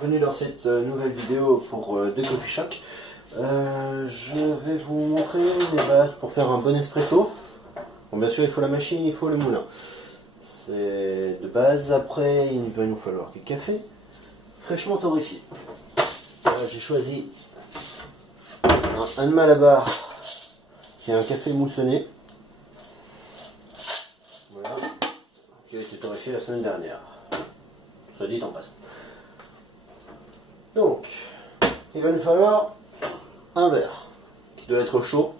Bienvenue dans cette nouvelle vidéo pour The Coffee Shack. Je vais vous montrer les bases pour faire un bon espresso. Bon, bien sûr il faut la machine, il faut le moulin. C'est de base. Après il va nous falloir du café fraîchement torréfié. J'ai choisi un de Malabar qui est un café moussonné. Voilà. Qui a été torréfié la semaine dernière. Soit dit en passant. Donc, il va nous falloir un verre qui doit être chaud.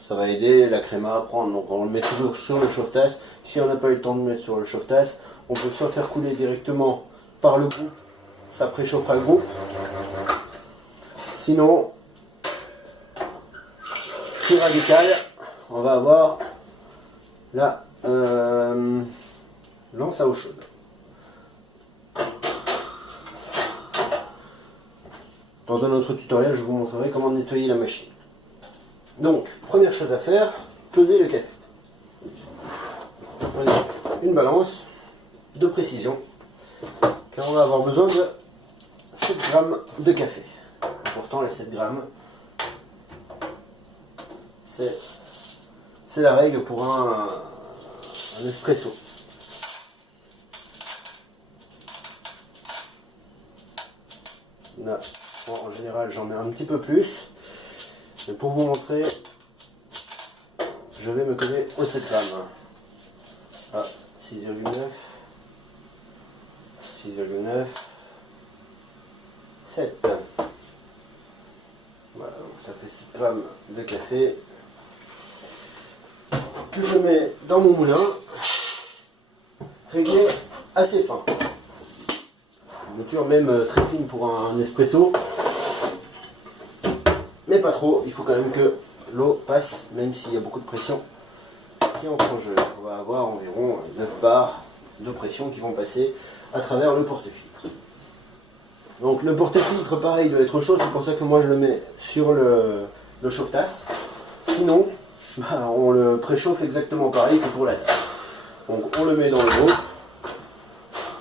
Ça va aider la créma à prendre. Donc, on le met toujours sur le chauffe-tasse. Si on n'a pas eu le temps de mettre sur le chauffe-tasse, on peut soit faire couler directement par le groupe. Ça préchauffera le groupe. Sinon, plus radical, on va avoir la lance à eau chaude. Dans un autre tutoriel, je vous montrerai comment nettoyer la machine. Donc, première chose à faire, peser le café. Prenez une balance de précision, car on va avoir besoin de 7 grammes de café. Pourtant, les 7 grammes, c'est la règle pour un espresso. Là. Bon, en général, j'en mets un petit peu plus. Mais pour vous montrer, je vais me coller aux 7 grammes. Ah, 6,9. 6,9. 7. Voilà, donc ça fait 6 grammes de café que je mets dans mon moulin, réglé assez fin. Mouture même très fine pour un espresso, mais pas trop. Il faut quand même que l'eau passe, même s'il y a beaucoup de pression qui entre en jeu. On va avoir environ 9 bars de pression qui vont passer à travers le porte-filtre. Donc le porte-filtre, pareil, doit être chaud. C'est pour ça que moi je le mets sur le chauffe-tasse. Sinon, on le préchauffe exactement pareil que pour la tasse. Donc on le met dans le groupe.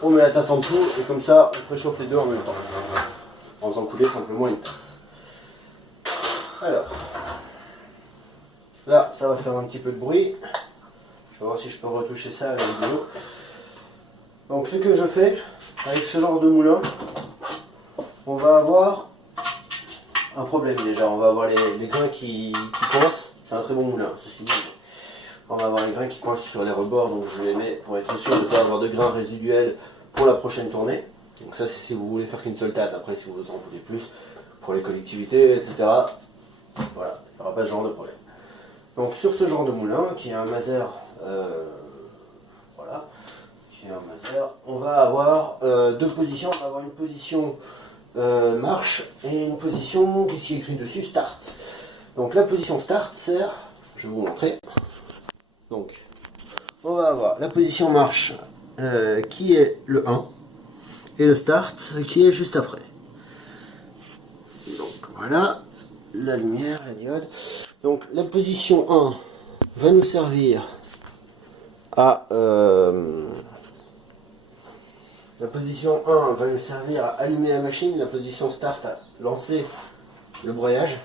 On met la tasse en dessous et comme ça on préchauffe les deux en même temps en faisant couler simplement une tasse. Alors là ça va faire un petit peu de bruit. Je vais voir si je peux retoucher ça à la vidéo. Donc ce que je fais avec ce genre de moulin, on va avoir un problème déjà. On va avoir les grains qui coincent. C'est un très bon moulin ceci dit. On va avoir les grains qui coincent sur les rebords, donc je les mets pour être sûr de ne pas avoir de grains résiduels pour la prochaine tournée. Donc ça c'est si vous voulez faire qu'une seule tasse. Après si vous en voulez plus pour les collectivités, etc. Voilà, il n'y aura pas ce genre de problème. Donc sur ce genre de moulin, qui est un Maser, voilà, qui est un Maser, on va avoir deux positions. On va avoir une position marche et une position qui est écrit dessus start. Donc la position start sert, je vais vous montrer. Donc, on va avoir la position marche qui est le 1 et le start qui est juste après. Donc voilà, la lumière, la diode. Donc la position 1 va nous servir à allumer la machine, la position start à lancer le broyage.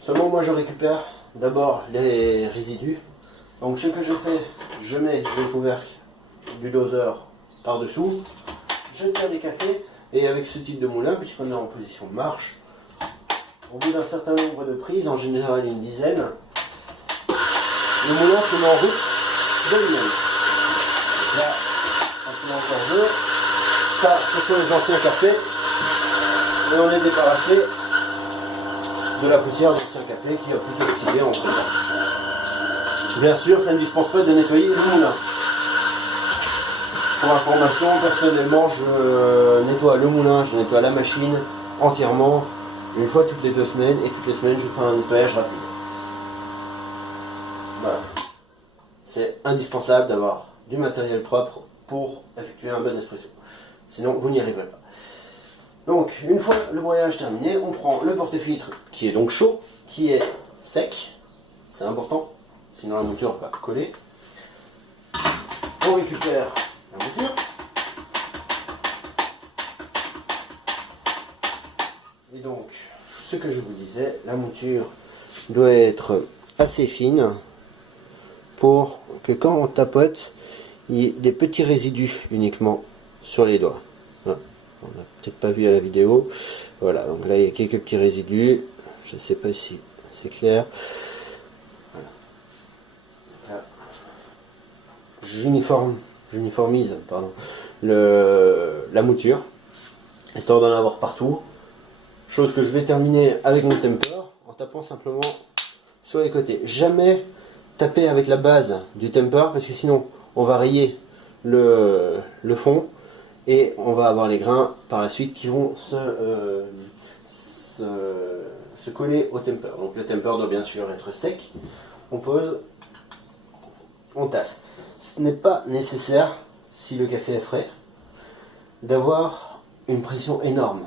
Seulement moi je récupère d'abord les résidus. Donc ce que je fais, je mets le couvercle du doseur par-dessous, je tiens des cafés, et avec ce type de moulin, puisqu'on est en position marche, au bout d'un certain nombre de prises, en général une dizaine, le moulin se met en route de lui-même. Donc là, quand il est encore bleu, ça ce sont les anciens cafés, et on est débarrassé de la poussière d'anciens cafés qui a pu s'oxyder en temps. Bien sûr, ça ne dispense pas de nettoyer le moulin. Pour information, personnellement, je nettoie le moulin, je nettoie la machine entièrement, une fois toutes les 2 semaines, et toutes les semaines, je fais un nettoyage rapide. Voilà. C'est indispensable d'avoir du matériel propre pour effectuer un bon espresso. Sinon, vous n'y arriverez pas. Donc, une fois le broyage terminé, on prend le porte-filtre qui est donc chaud, qui est sec, c'est important. Sinon la mouture va coller. On récupère la mouture. Et donc, ce que je vous disais, la mouture doit être assez fine pour que quand on tapote, il y ait des petits résidus uniquement sur les doigts. Voilà. On n'a peut-être pas vu à la vidéo. Voilà, donc là il y a quelques petits résidus. Je ne sais pas si c'est clair. Voilà. J'uniformise la mouture, histoire d'en avoir partout. Chose que je vais terminer avec mon temper en tapant simplement sur les côtés. Jamais taper avec la base du temper parce que sinon on va rayer le fond et on va avoir les grains par la suite qui vont se coller au temper. Donc le temper doit bien sûr être sec. On pose, on tasse. Ce n'est pas nécessaire, si le café est frais, d'avoir une pression énorme.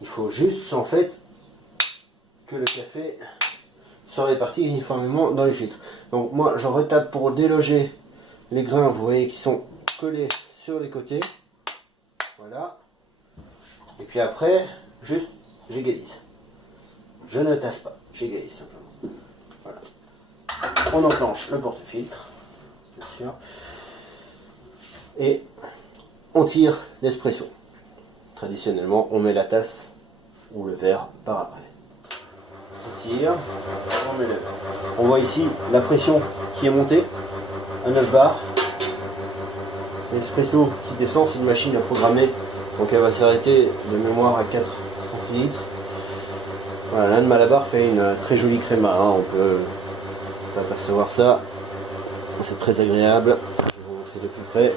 Il faut juste en fait que le café soit réparti uniformément dans les filtres. Donc moi j'en retape pour déloger les grains, vous voyez, qui sont collés sur les côtés. Voilà. Et puis après, juste j'égalise. Je ne tasse pas, j'égalise simplement. Voilà. On enclenche le porte-filtre, bien sûr. Et on tire l'espresso. Traditionnellement, on met la tasse ou le verre par après. On tire, on met le verre. On voit ici la pression qui est montée à 9 bars. L'espresso qui descend, c'est une machine à programmer, donc elle va s'arrêter de mémoire à 4 centilitres. Voilà, l'Inde Malabar fait une très jolie créma, hein. On peut apercevoir ça, c'est très agréable. Je vais vous montrer de plus près.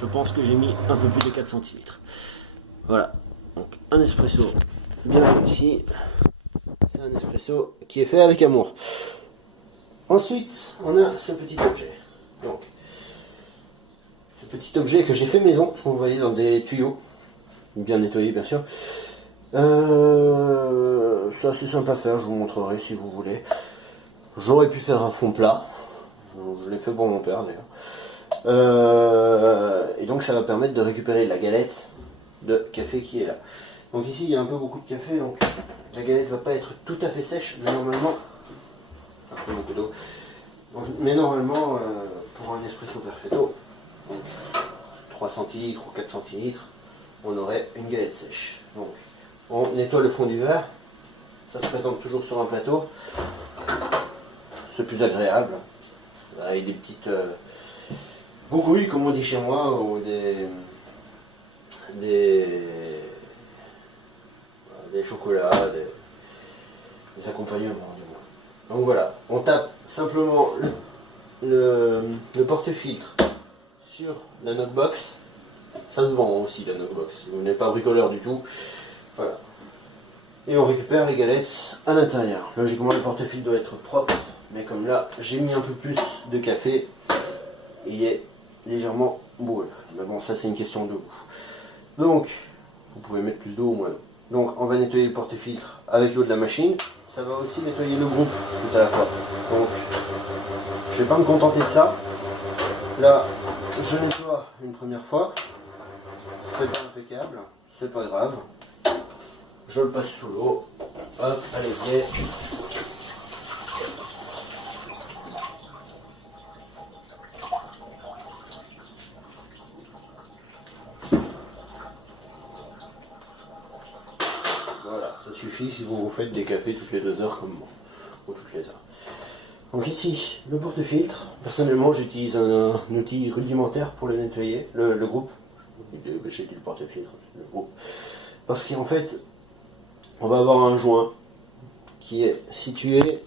Je pense que j'ai mis un peu plus de 4 centilitres. Voilà, donc un espresso bien réussi. C'est un espresso qui est fait avec amour. Ensuite, on a ce petit objet. Donc, ce petit objet que j'ai fait maison, vous voyez, dans des tuyaux, bien nettoyés bien sûr. C'est assez simple à faire, je vous montrerai si vous voulez. J'aurais pu faire un fond plat. Je l'ai fait pour mon père d'ailleurs. Et donc ça va permettre de récupérer la galette de café qui est là. Donc ici il y a un peu beaucoup de café, donc la galette va pas être tout à fait sèche, mais normalement, un peu beaucoup d'eau, mais normalement pour un espresso perfetto, donc 3 centilitres ou 4 centilitres, on aurait une galette sèche. Donc on nettoie le fond du verre, ça se présente toujours sur un plateau, c'est plus agréable, avec des petites gougouilles comme on dit chez moi, ou des chocolats, des accompagnements du moins. Donc voilà, on tape simplement le porte-filtre sur la knockbox. Ça se vend aussi la knockbox, si vous n'êtes pas bricoleur du tout. Voilà. Et on récupère les galettes à l'intérieur. Logiquement le porte-filtre doit être propre, mais comme là j'ai mis un peu plus de café, il est légèrement boueux. Mais bon, ça c'est une question de goût. Donc, vous pouvez mettre plus d'eau ou moins d'eau. Donc, on va nettoyer le porte-filtre avec l'eau de la machine. Ça va aussi nettoyer le groupe tout à la fois. Donc, je ne vais pas me contenter de ça. Là, je nettoie une première fois. C'est pas impeccable, c'est pas grave. Je le passe sous l'eau. Hop, allez, viens. Voilà, ça suffit si vous faites des cafés toutes les 2 heures comme moi, ou toutes les heures. Donc ici, le porte-filtre. Personnellement, j'utilise un outil rudimentaire pour le nettoyer, le groupe. J'ai dit le porte-filtre, le groupe. Parce qu'en fait, on va avoir un joint qui est situé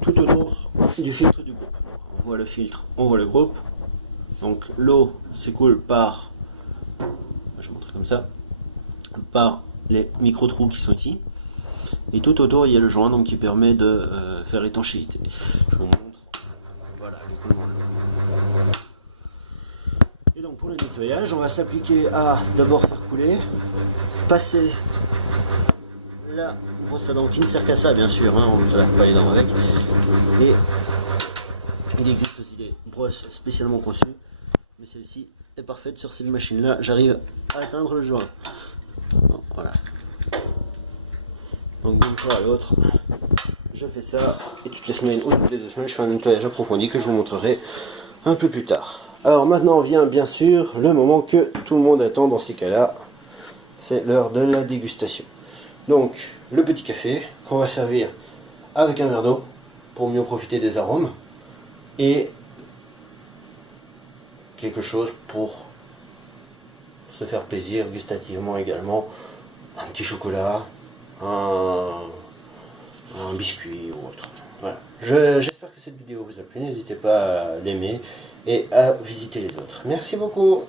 tout autour du filtre du groupe. On voit le filtre, on voit le groupe. Donc l'eau s'écoule par, je vais montrer comme ça, par les micro-trous qui sont ici. Et tout autour, il y a le joint donc, qui permet de faire l'étanchéité. Je vous montre. Voilà, l'écoulement. Et donc pour le nettoyage, on va s'appliquer à d'abord faire couler, passer la brosse à dents qui ne sert qu'à ça, bien sûr, hein, on ne se lave pas les dents avec. Et il existe aussi des brosses spécialement conçues, mais celle-ci est parfaite sur cette machine-là. J'arrive à atteindre le joint. Bon, voilà. Donc d'une fois à l'autre, je fais ça, et toutes les semaines ou toutes les 2 semaines, je fais un nettoyage approfondi que je vous montrerai un peu plus tard. Alors maintenant vient bien sûr le moment que tout le monde attend dans ces cas-là, c'est l'heure de la dégustation. Donc le petit café qu'on va servir avec un verre d'eau pour mieux profiter des arômes, et quelque chose pour se faire plaisir gustativement également, un petit chocolat, un biscuit ou autre. Voilà. J'espère que cette vidéo vous a plu, n'hésitez pas à l'aimer et à visiter les autres. Merci beaucoup.